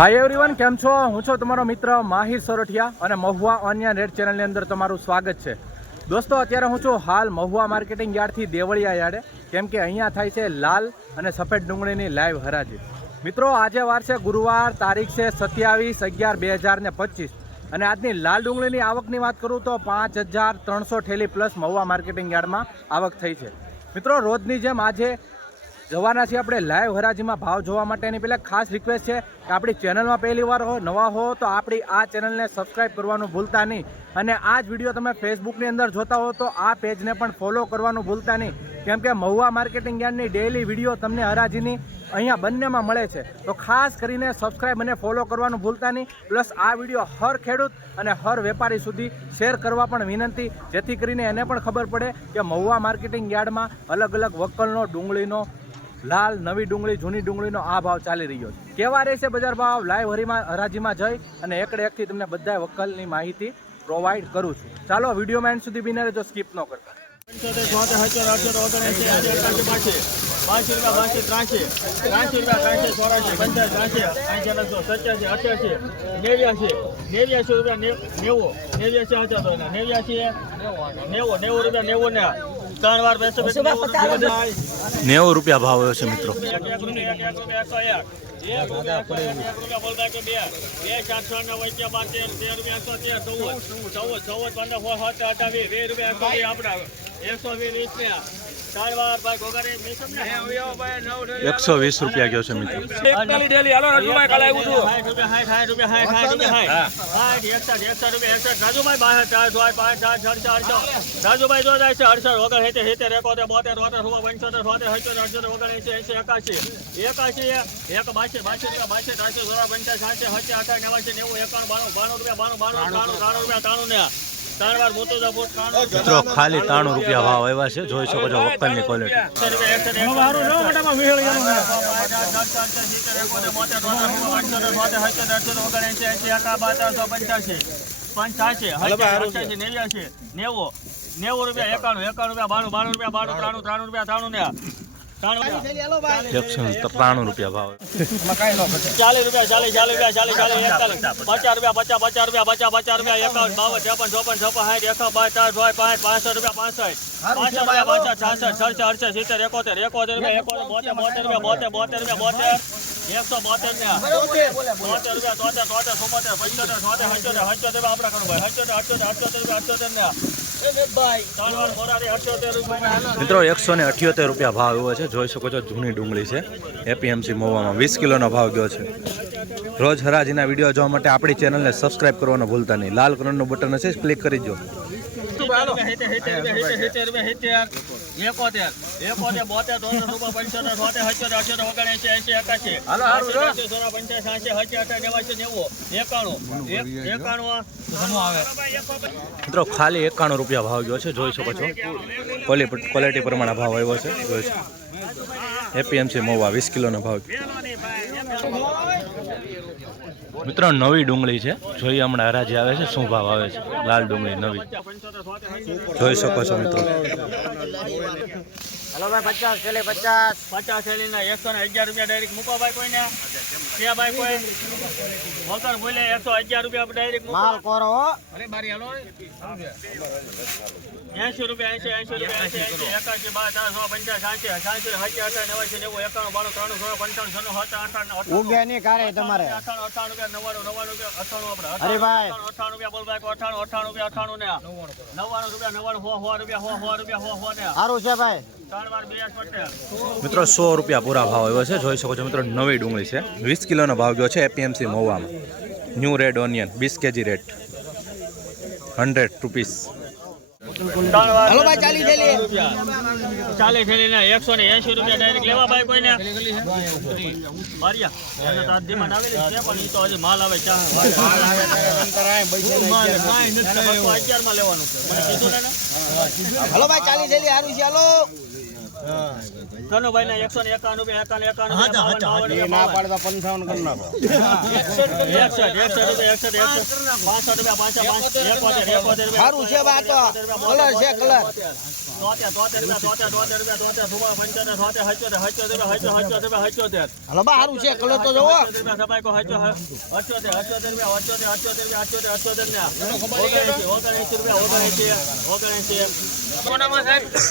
Hi everyone કેમ છો? હું છું તમારો મિત્ર માહિર સોરઠિયા અને મહુવા ઓનિયન રેડ ચેનલની અંદર તમારું સ્વાગત છે. દોસ્તો, અત્યારે હું છું હાલ મહુવા માર્કેટિંગ યાર્ડથી દેવળિયા યાર્ડે, કેમ કે અહીંયા થાય છે લાલ અને સફેદ ડુંગળીની લાઈવ હરાજી. મિત્રો, આજે વાર છે ગુરુવાર, તારીખ છે સત્યાવીસ અગિયાર બે હજાર ને પચીસ. અને આજની લાલ ડુંગળીની આવકની વાત કરું તો પાંચ હજાર ત્રણસો ઠેલી પ્લસ મહુવા માર્કેટિંગ યાર્ડમાં આવક થઈ છે. મિત્રો, રોજની જેમ આજે જવાના છીએ આપણે લાઈવ હરાજીમાં ભાવ જોવા માટેની. પહેલાં ખાસ રિક્વેસ્ટ છે કે આપણી ચેનલમાં પહેલી વાર હો, નવા હો, તો આપણી આ ચેનલને સબસ્ક્રાઈબ કરવાનું ભૂલતા નહીં. અને આ જ વીડિયો તમે ફેસબુકની અંદર જોતા હો, તો આ પેજને પણ ફોલો કરવાનું ભૂલતા નહીં. કેમ કે મહુવા માર્કેટિંગ યાર્ડની ડેઈલી વીડિયો તમને હરાજીની અહીંયા બંનેમાં મળે છે. તો ખાસ કરીને સબસ્ક્રાઈબ અને ફોલો કરવાનું ભૂલતા નહીં. પ્લસ આ વીડિયો હર ખેડૂત અને હર વેપારી સુધી શેર કરવા પણ વિનંતી. જેથી કરીને એને પણ ખબર પડે કે મહુવા માર્કેટિંગ યાર્ડમાં અલગ અલગ વકલનો ડુંગળીનો લાલ, નવી ડુંગળી, જૂની ડુંગળીનો આ ભાવ ચાલી રહ્યો છે. કેવા રહેશે બજાર ભાવ? લાઈવ હરીમાં, હરાજીમાં જઈ અને એકડે એકથી તમને બધા વકલની માહિતી પ્રોવાઈડ કરું છું. ચાલો વિડીયોમાં એન્ડ સુધી બિનારે જો સ્કીપ ન કરતા. પંચોતેર એકાસી બાસી રૂપિયા બાસી ત્રાસી. ત્રાસી રૂપિયા ત્રાસી ચોરાસી પંચાસ ત્રાસી એંસી નવસો સત્યાસી અઠ્યાસી નેવ્યાસી નેવ્યાસી રૂપિયા નેવ- નેવું નેવ્યાસી હજાર. નેવ્યાસી નેવું નેવું રૂપિયા નેવું ને ત્રણ વાર બેસો નેવું રૂપિયા. ભાવ આવ્યો છે મિત્રો. એકસો વીસ રૂપિયા, એકસો વીસ રૂપિયા. ગયો છે મિત્રો. રાજુભાઈ અડસઠ. જો જાય છે અડસઠ, વગર હેતે સિત્તેર, એકોતેર, બોતેર, બોતેર સોળ, પંચોતેર, સોતેર, સત્તોતેર, વગર એસી એસી એકાશી એકાશી એક બાસી, બાસી રૂપિયા, બાસી, ત્રાસી, સોળ, પંચાસી, સાઠી, સત્તર, અઠાસી, નેવાસી, નેવું, એકાણું, બાણું, બાણું રૂપિયા, બાણું, બાણું, ત્રાણું, ત્રાણું રૂપિયા, ત્રાણું ને મિત્રો ખાલી ત્રાણું રૂપિયા ભાવ આવ્યા છે. જોઈ શકો છો વકલની ક્વોલિટી એકસો રૂપિયા, એકસો ને નેવું રૂપિયા એકાણું એકાણું રૂપિયા બાણું બાણું રૂપિયા બાણું ત્રાણું ત્રાણું રૂપિયા ત્રાણું ને. એકસો ત્રાણું રૂપિયા ભાવ. ચાલીસ રૂપિયા, ચાલીસ ચાલીસ રૂપિયા, ચાલીસ ચાલીસ, એકતાલીસ. પચાસ રૂપિયા, પચાસ પચાસ રૂપિયા, પચાસ પચાસ રૂપિયા, એકાવન, બાવન ચોપન ચોપન છપ્પન, સાઠ એકસો બાર, ચાર, સોળ, પાંચ, પાંચસો રૂપિયા, પાંચસો. પાંચસો રૂપિયા, પાંચસો છાસઠ સડસઠ અડસઠ, સિત્તેર, એકોતેર એકોતેર રૂપિયા, એકોતેર, બોતેર બોતેર રૂપિયા, બોતેર બોતેર રૂપિયા, બોતેર, એકસો બોતેર ને બોતેર રૂપિયા તોતેર તોતેર ચુમ્મોતેર પંચોતેર છોતેર હચોતેર હચોતેર આપણે કરું ભાઈ હચોતર અઠ્યોતેર અઠ્યોતેર રૂપિયા અઠ્યોતેર ને મિત્રો એકસો ને અઠ્યોતેર રૂપિયા ભાવ એવો છે જોઈ શકો છો જૂની ડુંગળી છે એપીએમસી મોવામાં વીસ કિલોનો ભાવ ગયો છે રોજ હરાજીના વીડિયો જોવા માટે આપણી ચેનલને સબસ્ક્રાઇબ કરવાનું ભૂલતા નહીં લાલ કલરનું બટન હશે ક્લિક કરી દો મિત્રો ખાલી એકાણું રૂપિયા ભાવ ગયો છે જોઈ શકો છો. ક્વોલિટી ક્વોલિટી પ્રમાણે ભાવ આવ્યો છે જોઈ શકો. એપીએમસી મોવા વીસ કિલોનો ભાવ મિત્રો, નવી ડુંગળી છે. જોઈએ હમણાં હરાજી આવે છે, શું ભાવ આવે છે. લાલ ડુંગળી નવી. જોઈ શકો છો મિત્રો. હલો ભાઈ પચાસ છેલ્લે પચાસ. પચાસ થેલીના એકસો ને અગિયાર રૂપિયા ડાયરેક્ટ મૂકો ભાઈ કોઈને. ક્યાં ભાઈ કોઈ? મોટર બોલે એકસો અગિયાર રૂપિયા ડાયરેક્ટ માલ કોરો હો. એસી રૂપિયા એસી એસી રૂપિયા એસી એસી એકાસી બાર ચાર સો પંચાસ સાંસી સાંસી સાચી હતા નેવાસી નેવું એકાણું બાણું ત્રાણું સો પંચાણું સો સાત અઠાણું ઉગે નહીં કારે તમારે. અઠાણું અઠાણું રૂપિયા નવ્વાણું નવ્વાણું રૂપિયા અઠાણું આપણે અરે અઠાણું અઠાણું રૂપિયા બોલ ભાઈ અઠાણું અઠાણું રૂપિયા અઠાણું ને નવ્વાણું રૂપિયા નવ્વાણું સો સો રૂપિયા સો સો રૂપિયા સો સો ને સારું છે ભાઈ. મિત્રો સો રૂપિયા પૂરા ભાવ આવ્યો છે. જોઈ શકો છો મિત્રો નવી ડુંગળી છે. વીસ કિલોનો ભાવ ગયો છે એપીએમસી મહુવામાં ન્યૂ રેડ ઓનિયન વીસ KG rate hundred rupees hello ભાઈ ચાલી થેલી ને એકસો ને એસી રૂપિયા ડાયરેક્ટ લેવા ભાઈ કોઈને. માર્યા એને તો આ ડિમાન્ડ આવેલી છે પણ ઈ તો હજી માલ આવે ચા માલ આવે અગિયારમાં લેવાનું છે મને કીધું ને હલો ભાઈ ચાલી થેલી સારું છે હલો. કનુભાઈ ના એકસો ને એકાણું રૂપિયા એકાણું એકાણું ના પાડતા પંચાવન કરી નાખો. સારું છે ભાઈ કલર છે કલર.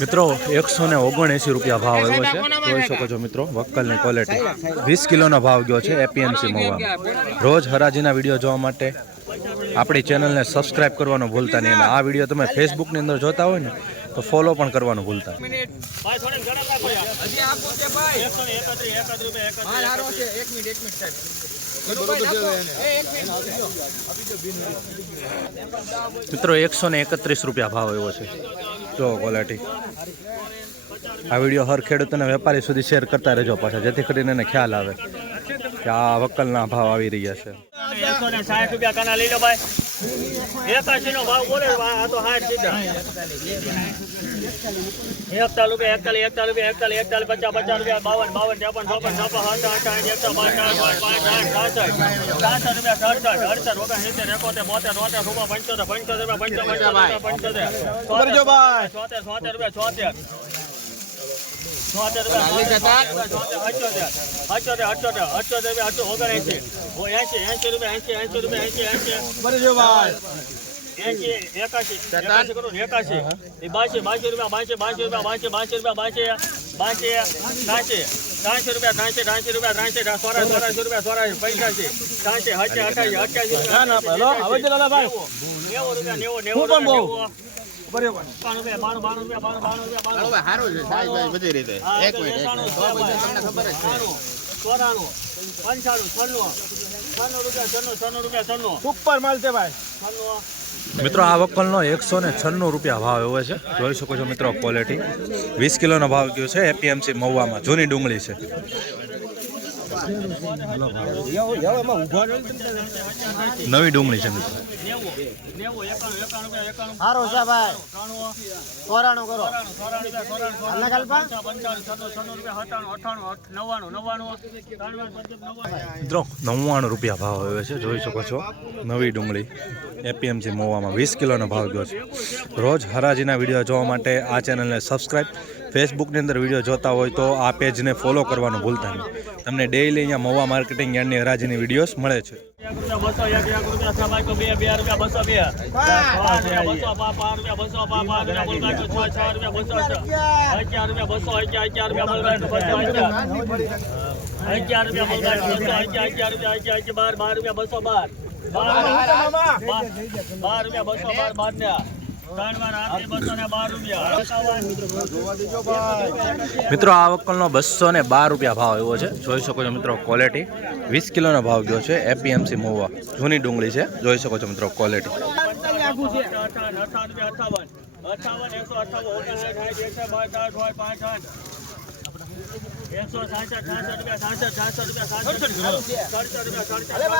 મિત્રો, એકસો ને ઓગણએંસી રૂપિયા ભાવ આવ્યો છે. જોઈ શકો છો મિત્રો, વક્કલની ક્વોલિટી વીસ કિલોનો ભાવ ગયો છે એપીએમસી મોવા રોજ હરાજીના વીડિયો જોવા માટે આપણી ચેનલને સબસ્ક્રાઇબ કરવાનું ભૂલતા નહીં. અને આ વીડિયો તમે ફેસબુકની અંદર જોતા હોય ને તો ફોલો પણ કરવાનું ભૂલતા નહીં. ભાઈ થોડીક ઝડપ રાખો યાર. હજી આપો છે ભાઈ. 131 એકત્રીસ એકત્રીસ રૂપિયા મિત્રો એકસો ને એકત્રીસ રૂપિયા ભાવ એવો છે. જો ક્વોલિટી આ વીડિયો હર ખેડૂત અને વેપારી સુધી શેર કરતા રહેજો પાછા જેથી કરીને એને ખ્યાલ આવે કે આ વકલના ભાવ આવી રહ્યા છે. એકસો ને સાઠ રૂપિયા કાના લઈ લો ભાઈ. એકાશી નો ભાવ બોલે આ તો સાઠ સીધા. એકતાલીસ રૂપિયા એકતાલીસ એકતાલીસ રૂપિયા એકતાલીસ એકતાલીસ પચાસ પચાસ રૂપિયા બાવન બાવન ત્રેપન ચોપન છપ્પન સાઠ એકસો આઠ પાંચ સાઠ સાસઠ સાસઠ રૂપિયા સડસઠ અડસઠ ઓગણ સિત્તેર એકોતેર બોતેર તોતેર સોળ પંચોતેર પંચોતેર રૂપિયા પંચોતેર પંચોતેર છોતેર છોતેર રૂપિયા છોતેર છોતેર રૂપિયા ત્રણસો અઠ્યોતેર રૂપિયા ત્રણસો એંસી રૂપિયા ચોરાસી પંચ્યાસી ત્રાસી હચી અઠાસી અઠ્યાસી નેવું રૂપિયા નેવું નેવું રૂપિયા બાણું રૂપિયા બાણું બાણું રૂપિયા બાણું બાણું રૂપિયા બાણું સારું છે સાહેબ બધી રીતે. એક મિનિટ એક મિનિટ. તો પછી તમને ખબર જ છે. ચોરાણું પંચાણું છન્નું છન્નું રૂપિયા છન્નું છન્નું રૂપિયા છન્નું. ઉપર માલ છે ભાઈ. છન્નું. મિત્રો આ વકલનો એકસો ને છન્નું રૂપિયા ભાવ એવો છે. જોઈ શકો છો મિત્રો ક્વોલિટી વીસ કિલોનો ભાવ ગયો છે એપીએમસી મહુવામાં. જૂની ડુંગળી છે. નવી ડુંગળી છે મિત્રો. સારું ભાઈ. ચોરાણું કરો. મિત્રો નવ્વાણું રૂપિયા ભાવ આવ્યો છે જોઈ શકો છો. નવી ડુંગળી એપીએમસી મોવામાં વીસ કિલોનો ભાવ ગયો છે. રોજ હરાજીના વીડિયો જોવા માટે આ ચેનલને સબસ્ક્રાઈબ ફેસબુકની અંદર વીડિયો જોતા હોય તો આ પેજને ફોલો કરવાનું ભૂલતા નહીં. તમને ડેઇલી અહીંયા મવા માર્કેટિંગ યાર્ડની હરાજીની વિડીયોઝ મળે છે. અગિયાર રૂપિયા બસો બાર બાર રૂપિયા બસો બાર બાર બાર બાર રૂપિયા બસો બાર બાર મિત્રો આ વક્કલનો બસો ને બાર રૂપિયા ભાવ એવો છે. જોઈ શકો છો મિત્રો ક્વોલિટી વીસ કિલોનો ભાવ ગયો છે એપીએમસી મોવા. જૂની ડુંગળી છે. જોઈ શકો છો મિત્રો ક્વોલિટી અઠાવન એકસો અઠાવન. એકસો સાસઠ સાસઠ રૂપિયા સાસઠ સાસઠ રૂપિયા સાસઠ સડસઠ રૂપિયા.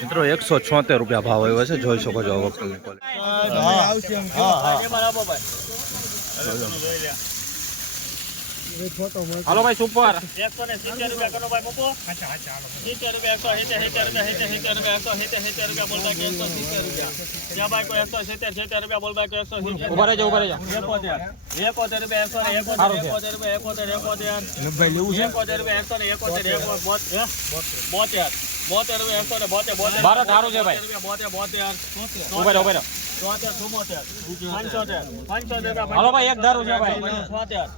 મિત્રો એકસો છોતેર રૂપિયા ભાવ આવ્યો છે. જોઈ શકો છો આ વક્કલની ક્વોલિટી એમાં આપો ભાઈ હાલો ભાઈ સુપર. એકસો ને સિત્તેર રૂપિયા કનો ભાઈ મૂકો. રૂપિયા એકસો સિત્તેર સિત્તેર રૂપિયા સિત્તેર સિત્તેર રૂપિયા એકસો સિત્તેર સિત્તેર રૂપિયા બોલતા કે એકસો સિત્તેર રૂપિયા. ત્યાં ભાઈ કોઈ એકસો સિત્તેર સિત્તેર રૂપિયા બોલતા કે એકસો સિત્તેર ઊભા રહેજો ઊભા રહેજો. એકોતેર. એકોતેર રૂપિયા એકસો ને એકોતેર એકોતેર રૂપિયા એકોતેર એકોતેર. ભાઈ લેવું રૂપિયા એકસો ને એકોતેર એકો બોતેર બોતેર. બોતેર રૂપિયા એકસો ને બોતેર બોતેર. ભારત સારું છે ભાઈ. રૂપિયા બોતેર બોતેર. ઊભા રહો ઊભા રહો. ચોતેર ચુમ્મોતેર પંચોતેર પંચોતેર હાલો ભાઈ એક દારૂ છે ભાઈ. છોતેર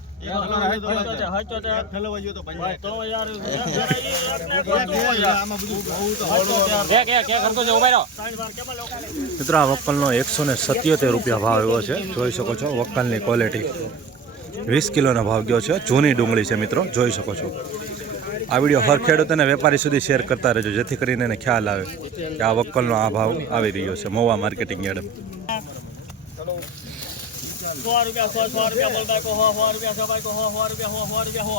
મિત્રો આ વક્કલનો એકસો ને સત્યોતેર રૂપિયા ભાવ એવો છે. જોઈ શકો છો વક્કલની ક્વોલિટી વીસ કિલોનો ભાવ ગયો છે. જૂની ડુંગળી છે મિત્રો. જોઈ શકો છો. આ વીડિયો હર ખેડૂત અને વેપારી સુધી શેર કરતા રહેજો, જેથી કરીને એને ખ્યાલ આવે કે આ વક્કલનો આ ભાવ આવી રહ્યો છે, મોવા માર્કેટિંગ યાર્ડ સો રૂપિયા, સો સો રૂપિયા સો રૂપિયા સબાઈ કો હો રૂપિયા હો રૂપિયા હો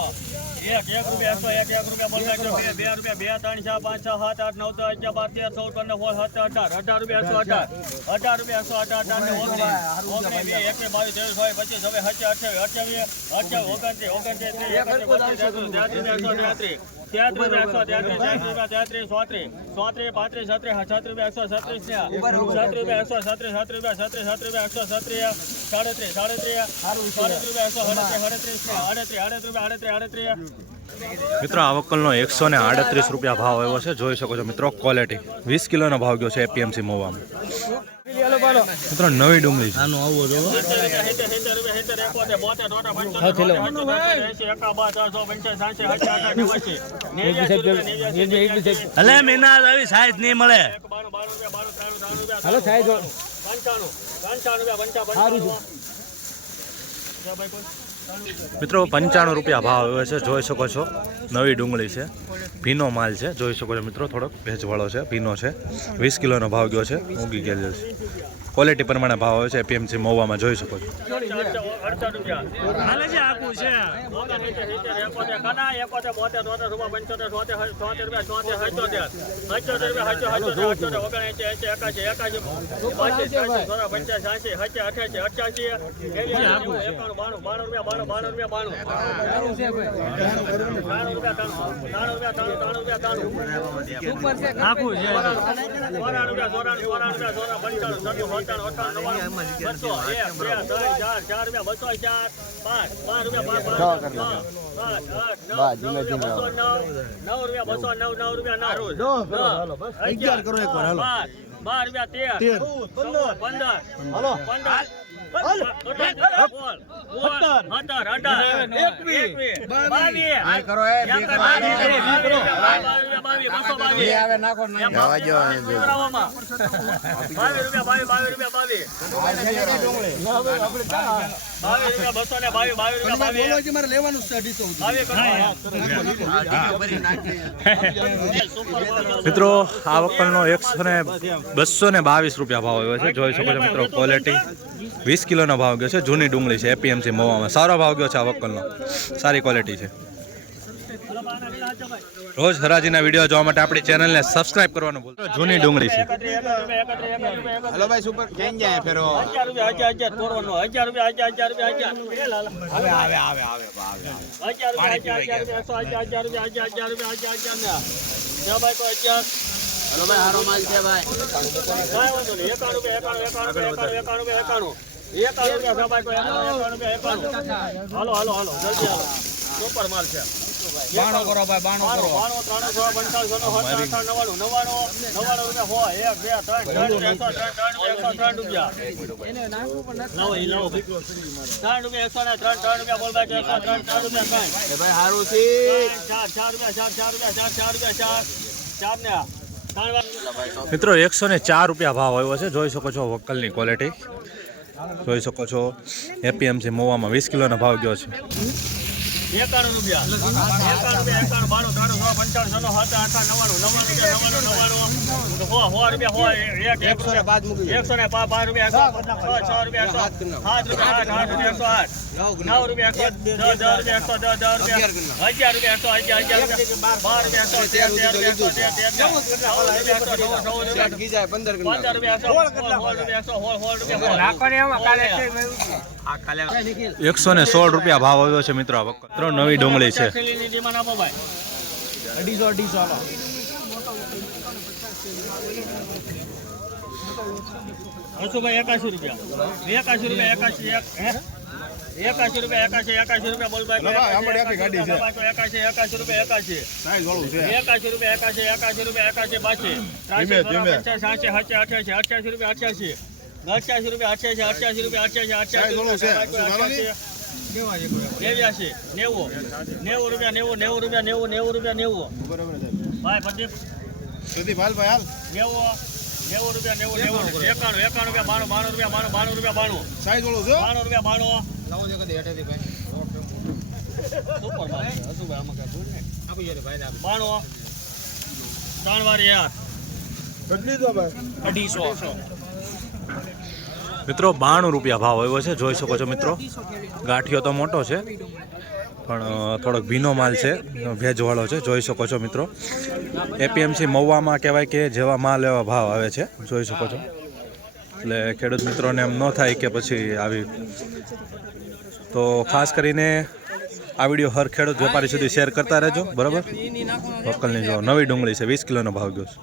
એક એક રૂપિયા એકસો એક એક રૂપિયા બોલબાઈ કો બે બે રૂપિયા બે ત્રણ ચાર પાંચ છ સાત આઠ નવ દસ અગિયાર બાર તેર ચૌદ પંદર સોળ સત્તર અઢાર અઢાર રૂપિયા એકસો અઢાર. અઢાર રૂપિયા એકસો અઢાર અઢાર ને ઓગણીસ. ઓગણીસ વીસ એકવીસ બાવીસ ત્રેવીસ ચોવીસ પચીસ છવ્વીસ સત્યાવીસ અઠ્યાવીસ અઠ્યાવીસ ઓગણત્રીસ ઓગણત્રીસ ત્રીસ તેત્રીસ રૂપિયા એકસો તેત્રીસ એકસો રૂપિયા પાંત્રીસ છત્રીસ છત્રીસ રૂપિયા એકસો છત્રીસ છત્રીસ રૂપિયા એકસો છત્રીસ છત્રીસ રૂપિયા છત્રીસ છત્રીસ રૂપિયા એકસો છત્રીસ સાડત્રીસ સાડત્રીસ સાડત્રીસ રૂપિયા એકસો સાડત્રીસ ને આડત્રીસ આડત્રીસ રૂપિયા આડત્રીસ મિત્રો આ વકલનો એકસો ને આડત્રીસ રૂપિયા ભાવ આવ્યો છે. જોઈ શકો છો મિત્રો ક્વોલિટી વીસ કિલોનો ભાવ ગયો છે એપીએમસી મોવામાં. મિત્રો નવી ડુંગળી હલે મીના આવી સાઈઝ નહીં મળે. હલો સાહેબ પંચાણું. પંચાણું પંચાણું. ક્યાં ભાઈ કોઈ મિત્રો પંચાણું રૂપિયા ભાવ આવ્યો છે. જોઈ શકો છો નવી ડુંગળી છે. ભીનો માલ છે. જોઈ શકો છો મિત્રો થોડોક ભેજવાળો છે ભીનો છે. વીસ કિલોનો ભાવ ગયો છે. ઉગી ગયેલો છે. ક્વોલિટી પ્રમાણે ભાવ આવે છે. એપીએમસી મોવામાં જોઈ શકો છો. રૂપિયા હાલે બાસી બાણું રૂપિયા બાણું આખું છે રૂપિયા રૂપિયા પંચાણું અઠાણું અઠાણું નવ્વાણું એક બે ત્રણ ચાર ચાર રૂપિયા બસો ચાર પાંચ પાંચ રૂપિયા પાંચ આઠ નવ બસો નવ નવ રૂપિયા બસો નવ નવ રૂપિયા નવ અગિયાર બાર બાર રૂપિયા તેર પંદર પંદર પંદર મિત્રો, આ વકલનો એકસો ને બસો ને બાવીસ રૂપિયા ભાવ આવ્યો છે. જોઈ શકો છો મિત્રો ક્વોલિટી વીસ કિલોનો ભાવ ગયો છે જૂની ડુંગળી છે એપીએમસી મોવામાં સારો ભાવ ગયો છે આ વક્કલનો સારી ક્વોલિટી છે રોજ હરાજીના વીડિયો જોવા માટે આપણી ચેનલને સબસ્ક્રાઇબ કરવાનું ભૂલતો જૂની ડુંગળી છે હલો ભાઈ સુપર કેમ જાય ફેરો હજાર રૂપિયા હજાર હજાર તોરવાનો હજાર રૂપિયા હજાર હજાર રૂપિયા હજાર આવે આવે આવે આવે આવે હજાર રૂપિયા હજાર હજાર રૂપિયા એકસો હજાર હજાર રૂપિયા હજાર હજાર રૂપિયા હજાર હજાર ભાઈ કોઈ હજાર હલો ભાઈ હારો માલ છે ભાઈ. કાંઈ વાંધો નહીં. એકાણું રૂપિયા એકાણું એકાણું એકાણું એકાણું હાલો. હાલો હાલો જલ્દી હાલો. સુપર માલ છે. બાણો કરો ભાઈ બાણો બાણું, બાણું, નવ્વાણું રૂપિયા હોય. એક, બે, ત્રણ, ત્રણ રૂપિયા, ત્રણ, રૂપિયા, એકસો ને ત્રણ, ત્રણ રૂપિયા, બોલ એકસો ત્રણ, ત્રણ રૂપિયા, ત્રણ. ભાઈ હારું છે. ચાર, ચાર રૂપિયા, ચાર, ચાર રૂપિયા, ચાર, ચાર રૂપિયા, ચાર. ચાર ને. મિત્રો એકસો ને ચાર રૂપિયા ભાવ આવ્યો છે. જોઈ શકો છો વકલની ક્વોલિટી જોઈ શકો છો એપીએમસી મોવામાં વીસ કિલોનો ભાવ ગયો છે. એકાણું રૂપિયા. એકાણું રૂપિયા એકાણું બાણું ત્રાણું સો પંચાણું સત્તર અઠાવન, આઠ નવ્વાણું નવ્વાણું રૂપિયા નવ્વાણું નવ્વાણું. સો સો રૂપિયા સો એક એક એકસો ને પાંચ રૂપિયા એકસો ને પાંચ પાંચ રૂપિયા છ રૂપિયા સાત રૂપિયા આઠ આઠ રૂપિયા એકસો આઠ. નવ રૂપિયા એકસો દસ દસ રૂપિયા એકસો દસ દસ રૂપિયા. અગિયાર રૂપિયા એકસો અગિયાર અગિયાર રૂપિયા. બાર રૂપિયા એકસો તેર તેર રૂપિયા એકસો તેર તેર રૂપિયા એકસો નવ નવ રૂપિયા. ગી જાય પંદર પંદર રૂપિયા એકસો સોળ રૂપિયા એકસો સોળ. સોળ રૂપિયા એકસો ને સોળ રૂપિયા ભાવ આવ્યો છે મિત્રો. આ મિત્રો નવી ડુંગળી છે. અઢીસો અઢીસો એકાશી રૂપિયા. એકાશી રૂપિયા એકાશી એક હે? એકાશી રૂપિયા એકાશી એકાશી રૂપિયા બોલભાઈ. એકાશી એકાશી રૂપિયા એકાશી એકાશી. રૂપિયા એકાશી એકાશી રૂપિયા એકાશી બાશી. સાતસી અઠ્યાસી અઠ્યાસી રૂપિયા અઠ્યાસી. અઠ્યાસી રૂપિયા અઠ્યાસી અઠ્યાસી રૂપિયા અઠ્યાસી અઠ્યાસી નેવ્યાસી નેવું. નેવું રૂપિયા નેવું નેવું રૂપિયા નેવું નેવું રૂપિયા નેવું. ભાઈ પ્રદીપ. હાલ ભાઈ હાલ. નેવું નેવું રૂપિયા નેવું નેવું. એકાણું એકાણું રૂપિયા. બાણું બાણું રૂપિયા બાણું બાણું રૂપિયા બાણું. સાઈઝ બાણું રૂપિયા બાણું. લાવો છે હેઠેથી ભાઈ. સુપર માલ છે. આમાં કાંઈ ભૂલ નહીં. આપી જાય ભાઈ આપી બાણું. ત્રણ વાર યાર. કેટલી દો ભાઈ? અઢીસો. મિત્રો બાણું રૂપિયા ભાવ આવ્યો છે. જોઈ શકો છો મિત્રો. ગાંઠિયો તો મોટો છે પણ થોડોક ભીનો માલ છે. ભેજવાળો છે. જોઈ શકો છો મિત્રો. એપીએમસી મહુવામાં કહેવાય કે જેવા માલ એવા ભાવ આવે છે. જોઈ શકો છો. એટલે ખેડૂત મિત્રોને એમ ન થાય કે પછી આવી તો ખાસ કરીને આ વીડિયો હર ખેડૂત વેપારી સુધી શેર કરતા રહેજો, બરાબર? લોકલની જો નવી ડુંગળી છે, વીસ કિલોનો ભાવ ગયો છે.